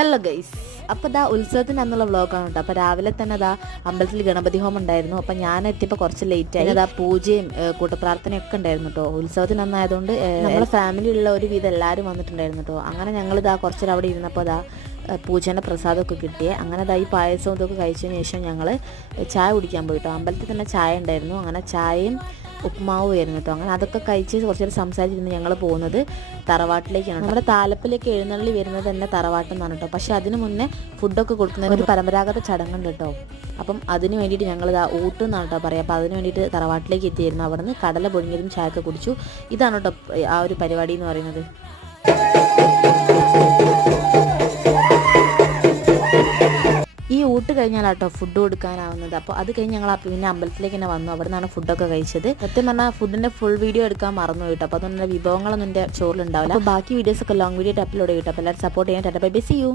Hello guys, അപ്പോൾ ഇതാ ഉത്സവത്തിൻ്റെ അന്നുള്ള വ്ളോഗാണ് കേട്ടോ. അപ്പോൾ രാവിലെ തന്നെ അതാ അമ്പലത്തിൽ ഗണപതി ഹോമം ഉണ്ടായിരുന്നു. അപ്പോൾ ഞാൻ എത്തിയപ്പോൾ കുറച്ച് ലേറ്റായി. അതാ പൂജയും കൂട്ടപ്രാർത്ഥനയൊക്കെ ഉണ്ടായിരുന്നു കേട്ടോ. ഉത്സവത്തിനന്നായതുകൊണ്ട് നമ്മളെ ഫാമിലിയുള്ള ഒരുവിധം എല്ലാവരും വന്നിട്ടുണ്ടായിരുന്നു കേട്ടോ. അങ്ങനെ ഞങ്ങളിതാ കുറച്ചേരം അവിടെ ഇരുന്നപ്പോൾ അതാ പൂജേൻ്റെ പ്രസാദമൊക്കെ കിട്ടിയേ. അങ്ങനെ അതാ ഈ പായസവും ഇതൊക്കെ കഴിച്ചതിന് ശേഷം ഞങ്ങൾ ചായ കുടിക്കാൻ പോയി കേട്ടോ. അമ്പലത്തിൽ തന്നെ ചായ ഉണ്ടായിരുന്നു. അങ്ങനെ ചായയും ഉപ്മാവും ആയിരുന്നു കേട്ടോ. അങ്ങനെ അതൊക്കെ കഴിച്ച് കുറച്ച് നേരം സംസാരിച്ചിരുന്ന് ഞങ്ങൾ പോകുന്നത് തറവാട്ടിലേക്കാണ്. നമ്മുടെ താലപ്പിലേക്ക് എഴുന്നള്ളി വരുന്നത് തന്നെ തറവാട്ടെന്നാണ് കേട്ടോ. പക്ഷേ അതിന് മുന്നേ ഫുഡൊക്കെ കൊടുക്കുന്ന ഒരു പരമ്പരാഗത ചടങ്ങുണ്ട് കേട്ടോ. അപ്പം അതിന് വേണ്ടിയിട്ട് ഞങ്ങൾ ഊട്ടെന്നാണ് കേട്ടോ പറയുക. അപ്പോൾ അതിന് വേണ്ടിയിട്ട് തറവാട്ടിലേക്ക് എത്തിയിരുന്നു. അവിടെ നിന്ന് കടല പൊഴിഞ്ഞതും ചായയൊക്കെ കുടിച്ചു. ഇതാണ് കേട്ടോ ആ ഒരു പരിപാടി എന്ന് പറയുന്നത്. ഈ ഊട്ട് കഴിഞ്ഞാലാട്ടോ ഫുഡ് കൊടുക്കാനാവുന്നത്. അപ്പോൾ അത് കഴിഞ്ഞ് ഞങ്ങൾ പിന്നെ അമ്പലത്തിലേക്ക് തന്നെ വന്നു. അവിടെ നിന്നാണ് ഫുഡൊക്കെ കഴിച്ചത്. സത്യം പറഞ്ഞാൽ ഫുഡിൻ്റെ ഫുൾ വീഡിയോ എടുക്കാൻ മറന്നു കേട്ടോ. അപ്പോൾ അതുകൊണ്ട് വിഭവങ്ങളൊന്നും എൻ്റെ ചോറിലുണ്ടാവില്ല. അപ്പോൾ ബാക്കി വീഡിയോസൊക്കെ ലോങ് വീഡിയോ അപ്ലോഡ് ചെയ്യും. അപ്പോൾ എല്ലാവരും സപ്പോർട്ട് ചെയ്യാൻ. Tata bye bye, see U.